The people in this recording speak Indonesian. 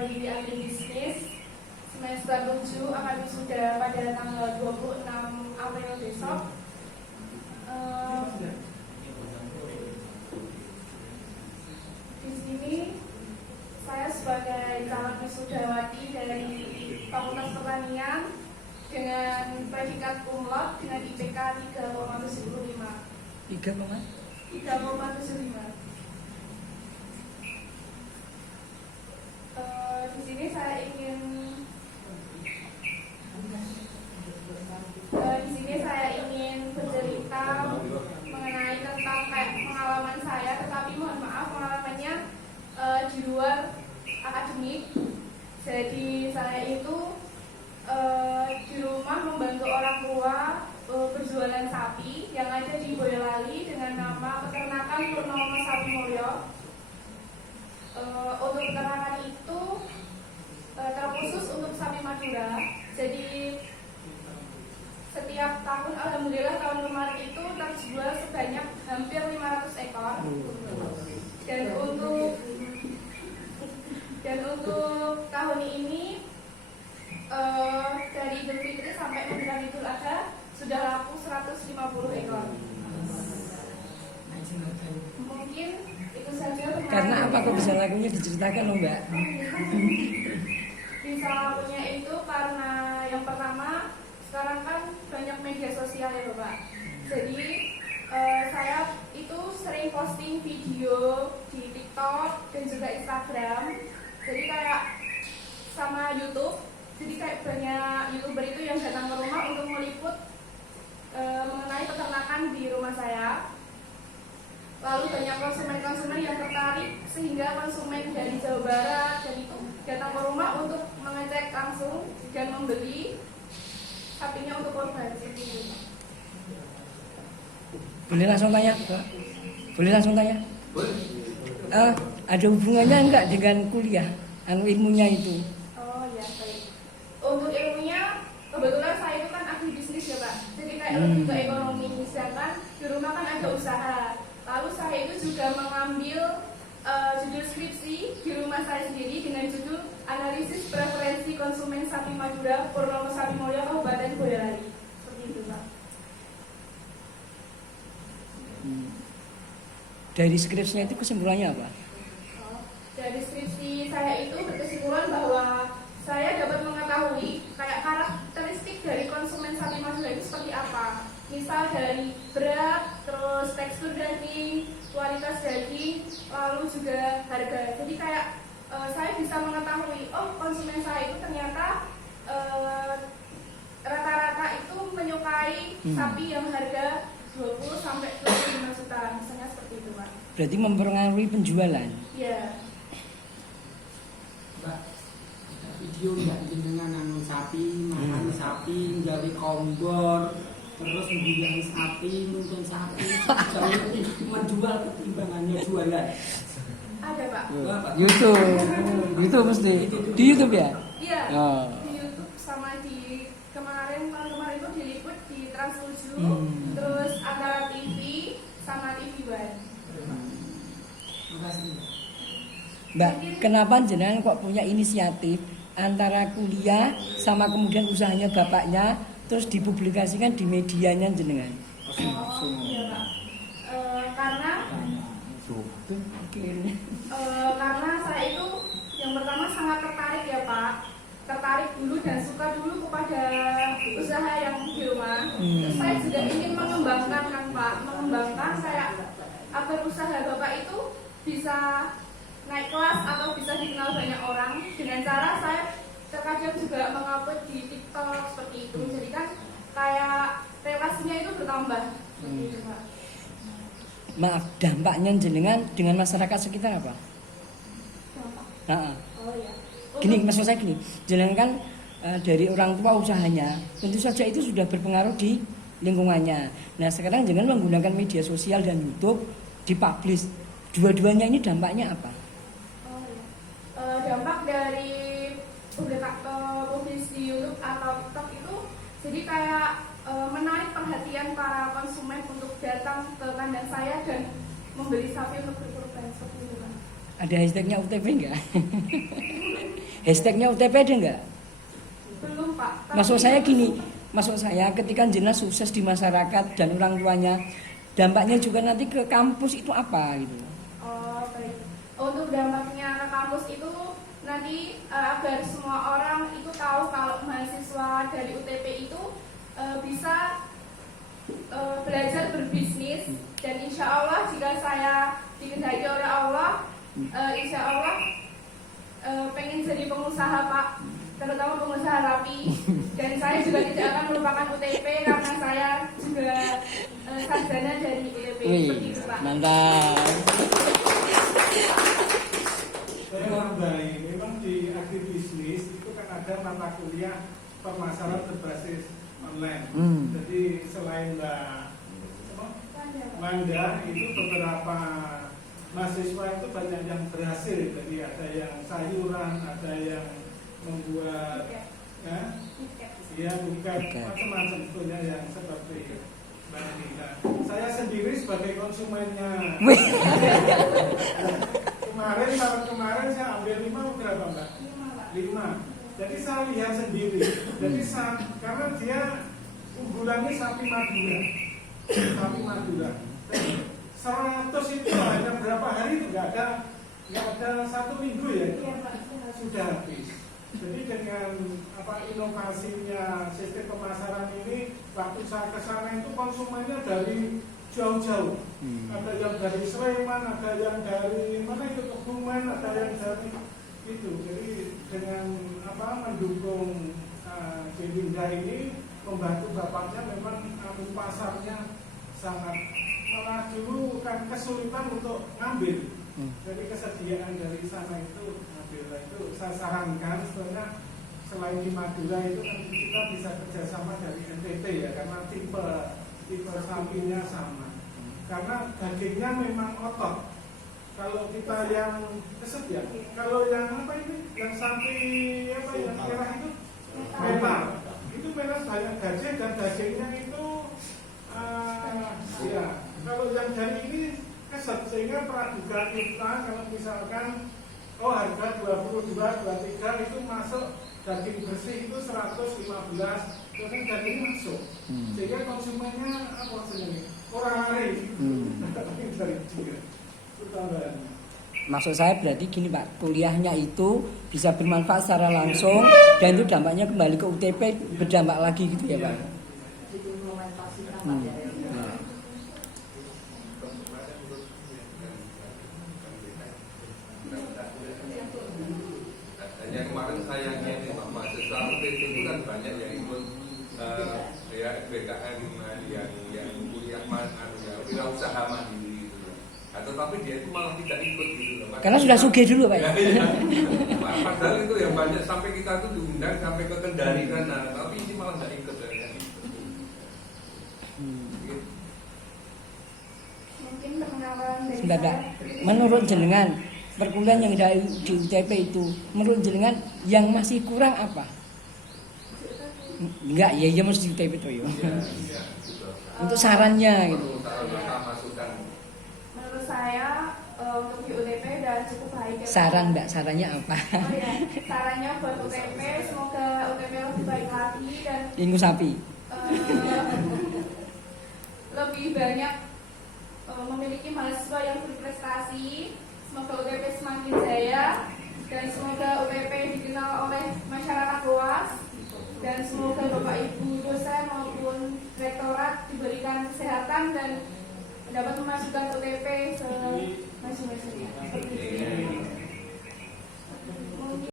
Prodi Agribisnis semester 7 akan wisuda pada tanggal 26 April besok. Di sini saya sebagai calon wisudawati dari Fakultas Pertanian dengan predikat cum laude dengan IPK 3,75. 3,75. Di sini saya ingin bercerita mengenai tentang pengalaman saya, tetapi mohon maaf pengalamannya di luar akademik. Jadi saya itu di rumah membantu orang tua berjualan sapi yang ada di Boyolali dengan nama Peternakan Purnomo Sapi Mulyo. Untuk peternakan itu terkhusus untuk sapi Madura. Jadi setiap tahun, alhamdulillah tahun kemarin itu terjual sebanyak hampir 500 ekor. Dan untuk tahun ini dari Idul Fitri sampai menjelang Idul Adha sudah laku 150 ekor. Mungkin itu saja. Karena apa kok bisa lakunya diceritakan loh Mbak? Bisa lakunya itu karena yang pertama sekarang kan banyak media sosial ya Bapak. Jadi saya itu sering posting video di TikTok dan juga Instagram. Jadi kayak sama YouTube. Jadi kayak banyak YouTuber itu yang datang ke rumah untuk meliput mengenai peternakan di rumah saya. Lalu banyak konsumen-konsumen yang tertarik sehingga konsumen dari Jawa Barat dan itu datang ke rumah untuk mengecek langsung dan membeli sapinya untuk korban. Boleh langsung tanya, Pak? Boleh langsung tanya? Ada hubungannya enggak dengan kuliah, ilmunya itu? Oh ya, baik. Untuk ilmunya, kebetulan saya itu kan agribisnis ya Pak. Jadi kayak lebih ke ekonomi, misalkan di rumah kan ada usaha. Lalu saya itu juga mengambil judul skripsi di rumah saya sendiri dengan judul Analisis Preferensi Konsumen Sapi Madura Purnomo Sapi Mulyo Kabupaten Boyolali. Seperti itu Pak. Dari skripsinya itu kesimpulannya apa? Dari skripsi saya itu berkesimpulan bahwa saya dapat mengetahui kayak karakteristik dari konsumen sapi Madura itu seperti apa. Misal dari berat, terus tekstur daging, kualitas daging, lalu juga harga. Jadi kayak saya bisa mengetahui, oh konsumen saya itu ternyata rata-rata itu menyukai sapi yang harga 20 sampai 25 juta, misalnya seperti itu Pak. Berarti mempengaruhi penjualan? Iya. Mbak, video nggak jenengan nang sapi, makan sapi, menjadi kompor, terus membiayai sapi, nuntun sapi, jadi menjual ketimbangannya jualan. Ada Pak. YouTube mesti di YouTube ya? Iya. Oh. Di YouTube sama di tahun kemarin itu diliput di Trans 7, terus Antara TV sama TV One. Makasih. Mbak, kenapa jenengan kok punya inisiatif antara kuliah sama kemudian usahanya bapaknya terus dipublikasikan di medianya jenengan? Oh iya Pak. Karena saya itu yang pertama sangat tertarik ya Pak. Tertarik dulu dan suka dulu kepada usaha yang di rumah. Terus saya juga ingin mengembangkan kan Pak, mengembangkan kayak agar usaha Bapak itu bisa naik kelas atau bisa dikenal banyak orang dengan cara saya terkadang juga mengupload di TikTok seperti itu. Jadi kan kayak relasinya itu bertambah seperti itu Pak. Maaf, dampaknya jenengan dengan masyarakat sekitar apa? Dampak? Oh ya. Gini, maksud saya gini, jenengan kan dari orang tua usahanya, tentu saja itu sudah berpengaruh di lingkungannya. Nah sekarang jenengan menggunakan media sosial dan YouTube, dipublish, dua-duanya ini dampaknya apa? Oh ya. Dampak dari publis di YouTube atau TikTok itu jadi kayak menarik perhatian para konsumen untuk datang ke kandang saya dan membeli sapi untuk berkurban seperti itu Pak. Ada hashtagnya UTP enggak? Hashtagnya UTP ada nggak? Belum Pak. Maksud saya gini, maksud saya ketika jenengan sukses di masyarakat dan orang tuanya, dampaknya juga nanti ke kampus itu apa gitu? Oh baik. Untuk dampaknya ke kampus itu nanti agar semua orang itu tahu kalau mahasiswa dari UTP itu bisa belajar berbisnis, dan insya Allah jika saya dikehendaki oleh Allah, insya Allah pengen jadi pengusaha Pak, terutama pengusaha rapi, dan saya juga tidak akan melupakan UTP karena saya juga sarjana dari UTP. Seperti itu Pak. Mantap. Saya nambahin, memang di agribisnis itu kan ada mata kuliah pemasaran berbasis online. Jadi selain Manda itu beberapa mahasiswa itu banyak yang berhasil. Jadi ada yang sayuran, ada yang membuat bukan macam-macam sebetulnya yang seperti Mbak Nina. Saya sendiri sebagai konsumennya. Tahun kemarin saya ambil 5 berapa Mbak? 5. Jadi saya lihat sendiri. Jadi karena dia unggulannya sapi Madura. 100 itu hanya berapa hari itu nggak ada 1 minggu ya, sudah habis. Jadi dengan inovasinya sistem pemasaran ini, waktu saya ke sana itu konsumennya dari jauh-jauh. Ada yang dari Sleman, ada yang dari mana itu Kebumen, ada yang dari itu. Jadi dengan mendukung Jelinda ini membantu bapaknya, memang pasarnya sangat, malah dulu kan kesulitan untuk ngambil. Jadi kesediaan dari sana itu ngambil. Itu saya sarankan sebenarnya selain di Madura itu kan kita bisa kerjasama dari NTT ya, karena tipe sapinya sama. Karena dagingnya memang otot. Kalau kita yang keset ya, kalau yang yang sapi yang merah itu metal. Itu memang banyak gaji dan dagingnya itu kalau yang dari ini keset, sehingga praduga kita kalau misalkan harga 22, 23 itu masuk daging bersih itu 115, itu kan daging masuk, sehingga konsumennya orang lari dari dia. Maksud saya berarti gini Pak, kuliahnya itu bisa bermanfaat secara langsung dan itu dampaknya kembali ke UTP, berdampak lagi gitu ya Pak. Hanya kemarin sayangnya nih Pak, mahasiswa UTP itu kan banyak yang ikut SBKM yang kuliah wirausaha mandiri gitu. Tetapi dia itu malah tidak ikut gitu loh. Karena sudah sugih dulu Pak. Padahal itu yang banyak, sampai kita tuh diundang sampai ke Kendari sana, tapi ini malah tidak ikut ya. Mungkin pengenalan dari Sebentar, saya. menurut jenengan perkuliahan yang dari di UTP itu, menurut jenengan yang masih kurang apa? Enggak, ya mesti di UTP itu ya. Untuk sarannya gitu. Menurut saya untuk di UTP udah cukup baik ya. Saran Mbak, sarannya apa? Oh ya, sarannya buat UTP, semoga UTP lebih baik lagi dan Minggu sapi. lebih banyak memiliki mahasiswa yang berprestasi. Semoga UTP semakin jaya dan semoga UTP dikenal oleh masyarakat luas, dan semoga Bapak Ibu dosen maupun rektorat diberikan kesehatan dan dapat memajukan UTP